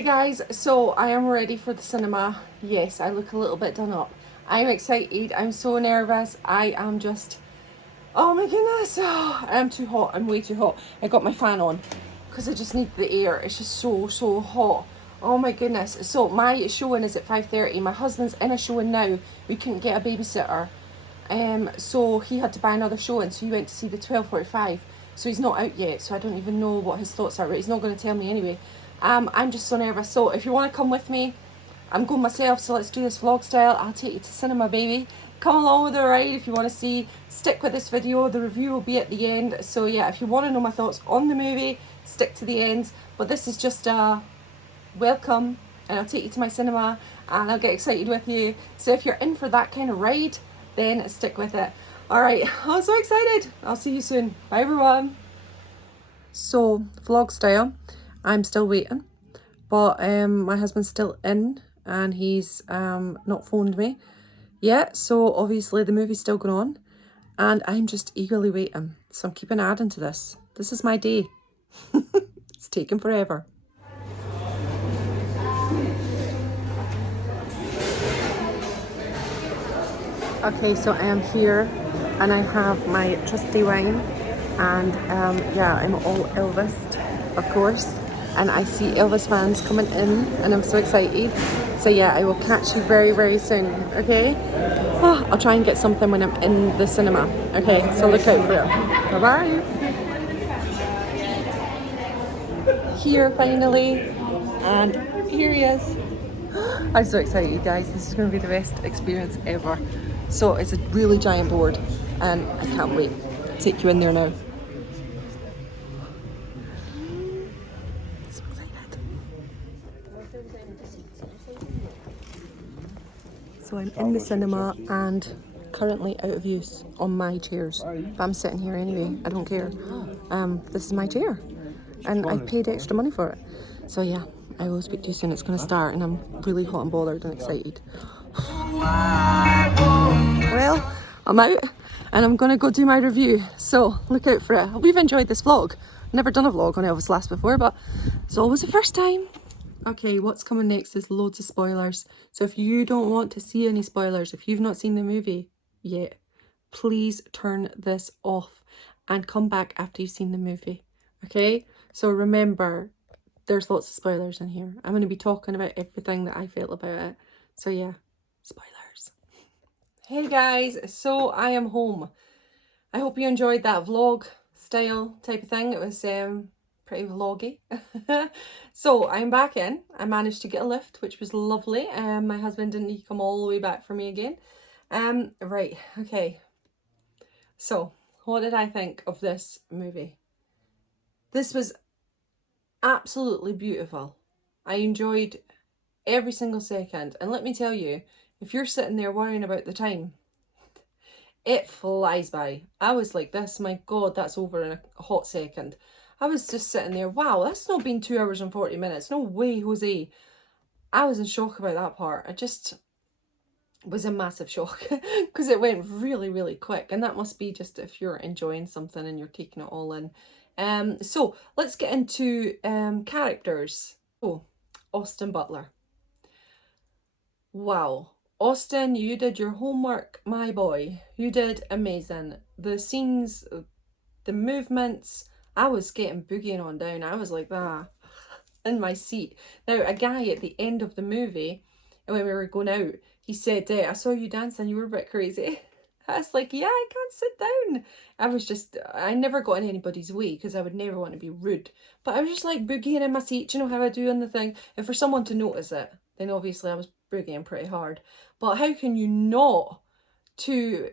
Hey guys, so I am ready for the cinema. Yes, I look a little bit done up. I'm excited. I'm so nervous. I am just, oh my goodness. Oh, I'm too hot. I'm way too hot. I got my fan on because I just need the air. It's just so hot. Oh my goodness. So my showing is at 5:30. My husband's in a showing now. We couldn't get a babysitter. So he had to buy another showing. So he went to see the 12:45. So he's not out yet. So I don't even know what his thoughts are. But he's not going to tell me anyway. I'm just so nervous. So if you want to come with me, I'm going myself. So let's do this vlog style. I'll take you to cinema, baby. Come along with the ride if you want to see. Stick with this video. The review will be at the end. So yeah, if you want to know my thoughts on the movie, stick to the end. But this is just a welcome, and I'll take you to my cinema and I'll get excited with you. So if you're in for that kind of ride, then stick with it. Alright, I'm so excited. I'll see you soon. Bye everyone. So vlog style, I'm still waiting, but my husband's still in and he's not phoned me yet. So obviously the movie's still going on and I'm just eagerly waiting. So I'm keeping adding to this. This is my day. It's taking forever. Okay, so I am here and I have my trusty wine and yeah, I'm all Elvis, of course, and I see Elvis fans coming in and I'm so excited. So yeah, I will catch you very soon, okay? Oh, I'll try and get something when I'm in the cinema. Okay, so look out for it. Bye-bye. Here finally, and here he is. I'm so excited, guys. This is going to be the best experience ever. So it's a really giant board and I can't wait to take you in there now. So excited. So I'm in the cinema and currently out of use on my chairs. But I'm sitting here anyway, I don't care. This is my chair and I've paid extra money for it. So yeah, I will speak to you soon. It's going to start and I'm really hot and bothered and excited. Well, I'm out and I'm going to go do my review, so look out for it. I hope you've enjoyed this vlog. Never done a vlog on Elvis last before, but it's always the first time. Okay, what's coming next is loads of spoilers. So if you don't want to see any spoilers, if you've not seen the movie yet, please turn this off and come back after you've seen the movie. Okay, so remember, there's lots of spoilers in here. I'm going to be talking about everything that I felt about it. So yeah, spoilers. Hey guys, so I am home. I hope you enjoyed that vlog style type of thing. It was pretty vloggy. So I'm back in. I managed to get a lift, which was lovely. My husband didn't need to come all the way back for me again. Right, okay. So what did I think of this movie? This was absolutely beautiful. I enjoyed every single second. And let me tell you, if you're sitting there worrying about the time, it flies by. I was like this, my God, that's over in a hot second. I was just sitting there, wow, that's not been 2 hours and 40 minutes. No way, Jose. I was in shock about that part. I just was in massive shock because it went really quick. And that must be just if you're enjoying something and you're taking it all in. So let's get into characters. Oh, Austin Butler. Wow. Austin, you did your homework, my boy. You did amazing. The scenes, the movements, I was getting boogieing on down. I was like, in my seat. Now, a guy at the end of the movie, when we were going out, he said, I saw you dancing, you were a bit crazy. I was like, yeah, I can't sit down. I never got in anybody's way because I would never want to be rude. But I was just like boogieing in my seat, you know how I do on the thing. And for someone to notice it, then obviously I was boogieing pretty hard. But how can you not to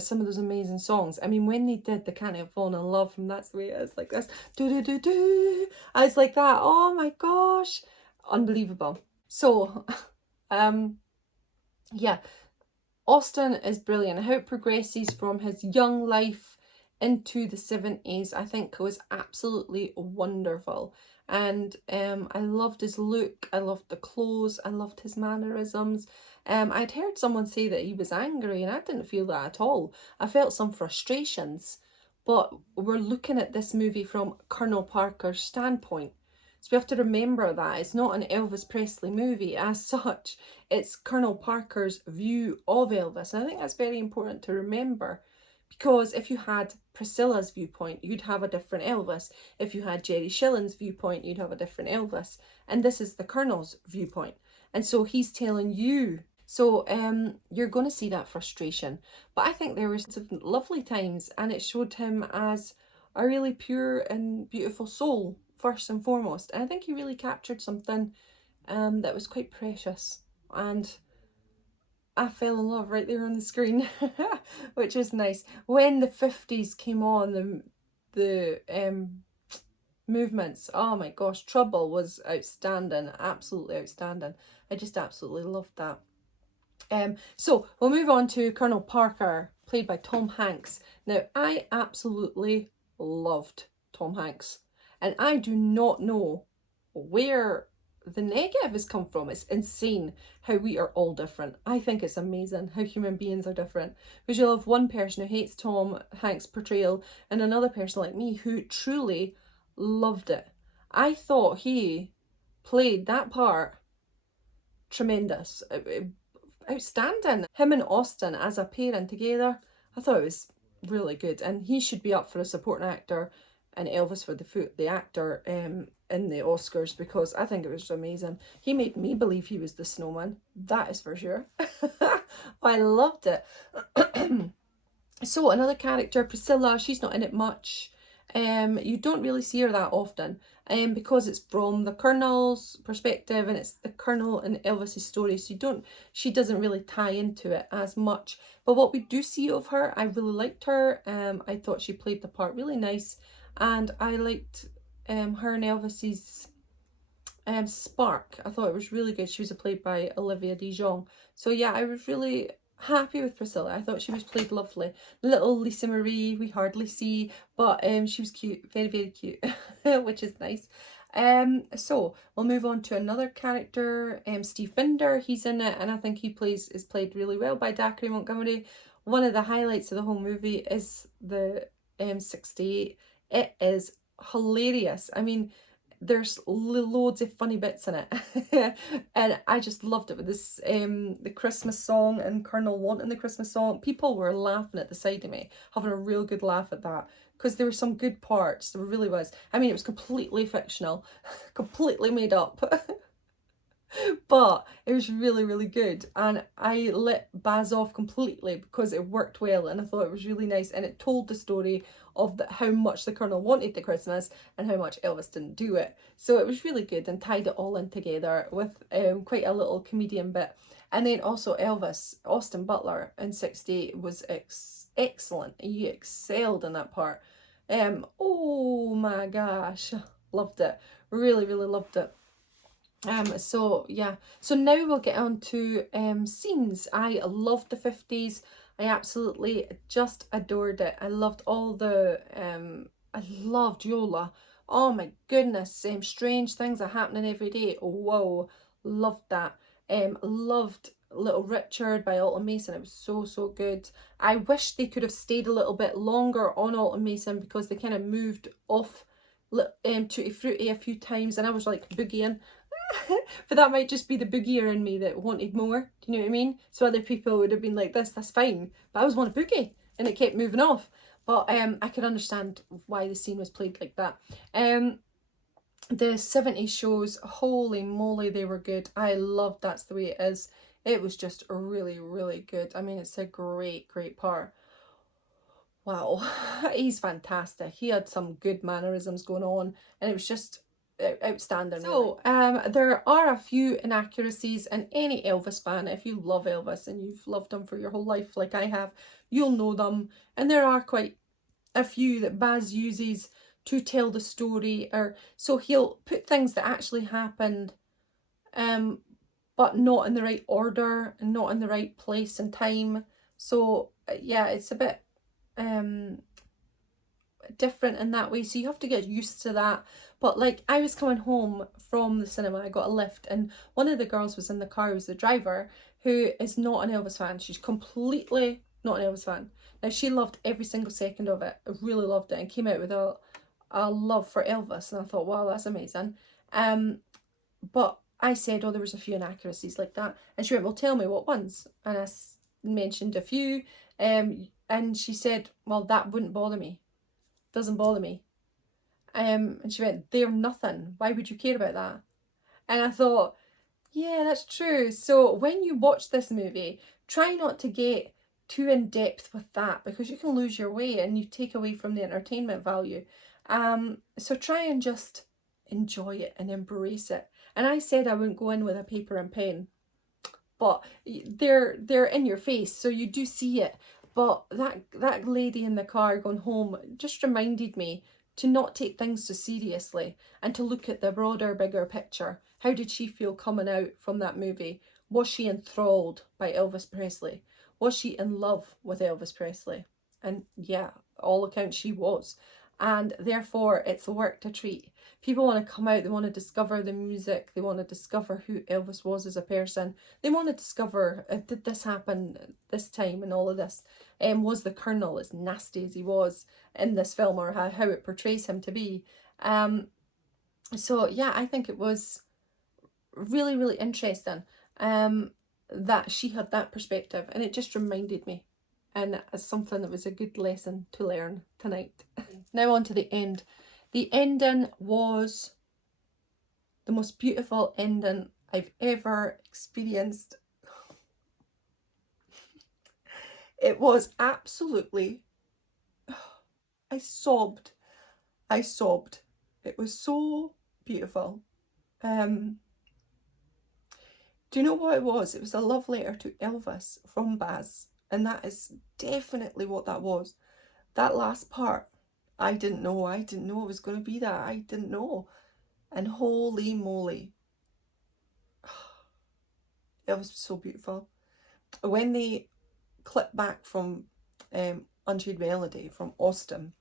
some of those amazing songs? I mean, when they did the Can't Help Falling in Love from That's the Way It Is, like this, do, I was like that, oh my gosh, unbelievable. So, yeah, Austin is brilliant. How it progresses from his young life into the 70s, I think was absolutely wonderful. And I loved his look, I loved the clothes, I loved his mannerisms. I'd heard someone say that he was angry and I didn't feel that at all. I felt some frustrations, but we're looking at this movie from Colonel Parker's standpoint. So we have to remember that it's not an Elvis Presley movie as such. It's Colonel Parker's view of Elvis. And I think that's very important to remember, because if you had Priscilla's viewpoint, you'd have a different Elvis. If you had Jerry Schilling's viewpoint, you'd have a different Elvis. And this is the Colonel's viewpoint. And so he's telling you. So you're going to see that frustration. But I think there were some lovely times, and it showed him as a really pure and beautiful soul, first and foremost. And I think he really captured something that was quite precious. And I fell in love right there on the screen, which was nice. When the 50s came on, the movements, oh my gosh, Trouble was outstanding, absolutely outstanding. I just absolutely loved that. So we'll move on to Colonel Parker, played by Tom Hanks. Now, I absolutely loved Tom Hanks, and I do not know where the negative has come from. It's insane how we are all different. I think it's amazing how human beings are different, because you'll have one person who hates Tom Hanks' portrayal and another person like me who truly loved it. I thought he played that part tremendous, outstanding. Him and Austin as a pairing together, I thought it was really good, and he should be up for a supporting actor and Elvis for the actor in the Oscars, because I think it was amazing. He made me believe he was the snowman, that is for sure. I loved it. So another character, Priscilla, she's not in it much. You don't really see her that often, because it's from the Colonel's perspective, and it's the Colonel and Elvis's story, so she doesn't really tie into it as much. But what we do see of her, I really liked her. I thought she played the part really nice, and I liked her and Elvis's spark. I thought it was really good. She was played by Olivia de Jong. So yeah, I was really happy with Priscilla. I thought she was played lovely. Little Lisa Marie we hardly see, but she was cute, very, very cute, which is nice. So we'll move on to another character, Steve Binder. He's in it, and I think is played really well by Dacre Montgomery. One of the highlights of the whole movie is the 68. It is hilarious. I mean, there's loads of funny bits in it. And I just loved it with this the Christmas song and Colonel wanting the Christmas song. People were laughing at the side of me, having a real good laugh at that, because there were some good parts. There really was. I mean, it was completely fictional, completely made up. But it was really, really good, and I let Baz off completely because it worked well, and I thought it was really nice, and it told the story of how much the Colonel wanted the Christmas and how much Elvis didn't do it. So it was really good and tied it all in together with quite a little comedian bit. And then also Elvis, Austin Butler in 68 was excellent. He excelled in that part. Oh my gosh, loved it. Really, really loved it. So yeah, so now we'll get on to scenes. I loved the 50s. I absolutely just adored it. I loved all the I loved Yola. Oh my goodness, strange things are happening every day. Oh, whoa, loved that. Loved Little Richard by Alton Mason. It was so good. I wish they could have stayed a little bit longer on Alton Mason, because they kind of moved off Tutti Frutti a few times, and I was like boogieing. But that might just be the boogier in me that wanted more. Do you know what I mean? So other people would have been like, that's fine. But I was want a boogie, and it kept moving off. But I could understand why the scene was played like that. The 70s shows, holy moly, they were good. I loved That's the Way It Is. It was just really, really good. I mean, it's a great part. Wow, he's fantastic. He had some good mannerisms going on, and it was just outstanding. So there are a few inaccuracies, and any Elvis fan, if you love Elvis and you've loved him for your whole life like I have, you'll know them. And there are quite a few that Baz uses to tell the story, or so he'll put things that actually happened but not in the right order and not in the right place and time. So yeah, it's a bit different in that way, so you have to get used to that. But like, I was coming home from the cinema, I got a lift, and one of the girls was in the car, was the driver, who is not an Elvis fan. She's completely not an Elvis fan. Now, she loved every single second of it. I really loved it, and came out with a love for Elvis, and I thought, wow, that's amazing. But I said, oh, there was a few inaccuracies like that. And she went, well, tell me what ones. And I mentioned a few. And she said, well, that wouldn't bother me. Doesn't bother me. And she went, they're nothing. Why would you care about that? And I thought, yeah, that's true. So when you watch this movie, try not to get too in depth with that, because you can lose your way and you take away from the entertainment value. So try and just enjoy it and embrace it. And I said I wouldn't go in with a paper and pen, but they're in your face, so you do see it. But that lady in the car going home just reminded me to not take things so seriously and to look at the broader, bigger picture. How did she feel coming out from that movie? Was she enthralled by Elvis Presley? Was she in love with Elvis Presley? And yeah, all accounts she was. And therefore, it's a work to treat. People want to come out, they want to discover the music, they want to discover who Elvis was as a person. They want to discover, did this happen this time and all of this? Was the Colonel as nasty as he was in this film, or how it portrays him to be? So yeah, I think it was really, really interesting that she had that perspective, and it just reminded me, and as something that was a good lesson to learn tonight. Now on to the end. The ending was the most beautiful ending I've ever experienced. It was absolutely, I sobbed. I sobbed. It was so beautiful. Do you know what it was? It was a love letter to Elvis from Baz. And that is definitely what that was. That last part, I didn't know. I didn't know it was going to be that. I didn't know. And holy moly. Elvis was so beautiful. When they clip back from Unchained Melody, from Austin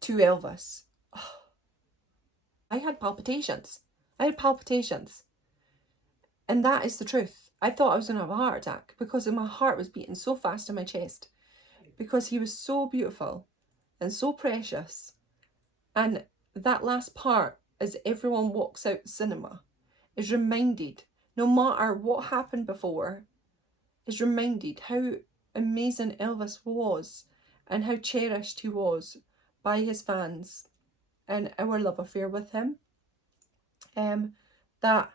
to Elvis, I had palpitations. I had palpitations. And that is the truth. I thought I was going to have a heart attack because my heart was beating so fast in my chest, because he was so beautiful and so precious. And that last part, as everyone walks out the cinema, is reminded, no matter what happened before, is reminded how amazing Elvis was and how cherished he was by his fans, and our love affair with him. That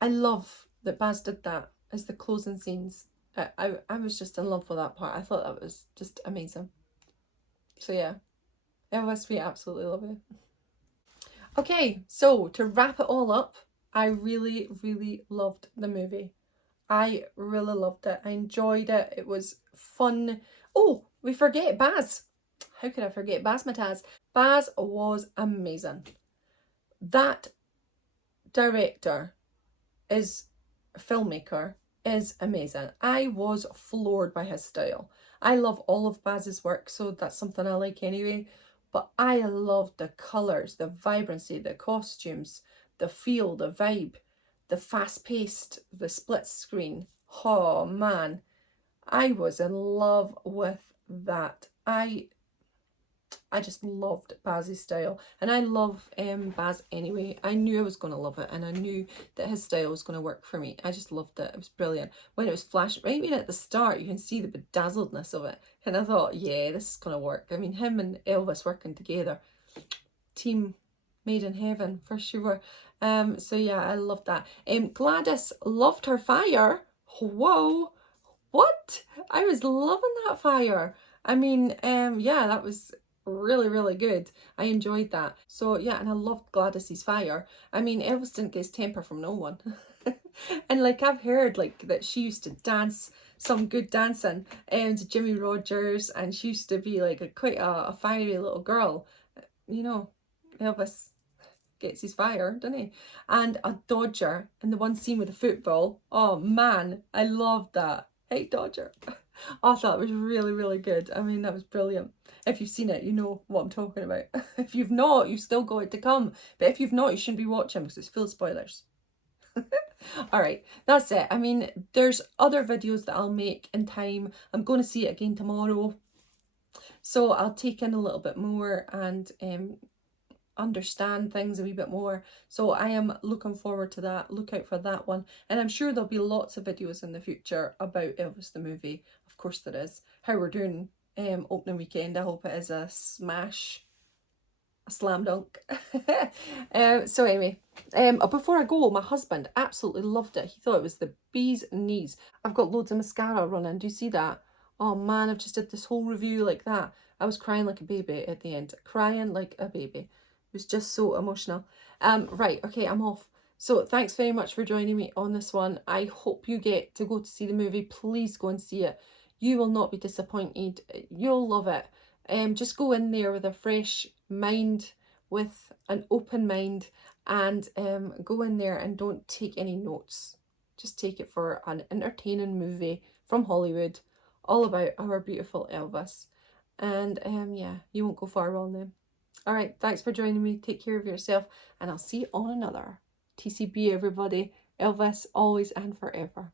I love that Baz did that as the closing scenes. I was just in love with that part. I thought that was just amazing. So yeah, Elvis, we absolutely love it. Okay, so to wrap it all up, I really, really loved the movie. I really loved it. I enjoyed it. It was fun. Oh, we forget Baz. How could I forget Baz Mataz? Baz was amazing. That director filmmaker is amazing. I was floored by his style. I love all of Baz's work, so that's something I like anyway. But I loved the colours, the vibrancy, the costumes, the feel, the vibe, the fast-paced, the split screen. Oh man, I was in love with that. I just loved Baz's style, and I love Baz anyway. I knew I was going to love it, and I knew that his style was going to work for me. I just loved it. It was brilliant. When it was flashing, right even at the start, you can see the bedazzledness of it, and I thought, yeah, this is going to work. I mean, him and Elvis working together, team made in heaven for sure. So yeah, I loved that. Gladys loved her fire. Whoa, what? I was loving that fire. I mean, yeah, that was really, really good. I enjoyed that. So yeah, and I loved Gladys's fire. I mean, Elvis didn't get his temper from no one. And like I've heard like that she used to dance some good dancing to Jimmy Rogers, and she used to be like quite a fiery little girl. You know, Elvis gets his fire, doesn't he? And a Dodger in the one scene with the football. Oh man, I loved that. Hey Dodger. I thought it was really, really good. I mean, that was brilliant. If you've seen it, you know what I'm talking about. If you've not, you've still got it to come. But if you've not, you shouldn't be watching because it's full of spoilers. All right, that's it. I mean, there's other videos that I'll make in time. I'm going to see it again tomorrow, so I'll take in a little bit more and understand things a wee bit more. So I am looking forward to that. Look out for that one. And I'm sure there'll be lots of videos in the future about Elvis the movie. Of course there is. How we're doing opening weekend. I hope it is a smash, a slam dunk. So anyway, before I go, my husband absolutely loved it. He thought it was the bee's knees. I've got loads of mascara running. Do you see that? Oh man, I've just did this whole review like that. I was crying like a baby at the end. Crying like a baby. It was just so emotional. Right, okay, I'm off. So thanks very much for joining me on this one. I hope you get to go to see the movie. Please go and see it. You will not be disappointed. You'll love it. Just go in there with a fresh mind, with an open mind, and go in there and don't take any notes. Just take it for an entertaining movie from Hollywood, all about our beautiful Elvis. And yeah, you won't go far wrong then. All right, thanks for joining me. Take care of yourself, and I'll see you on another. TCB, everybody. Elvis, always and forever.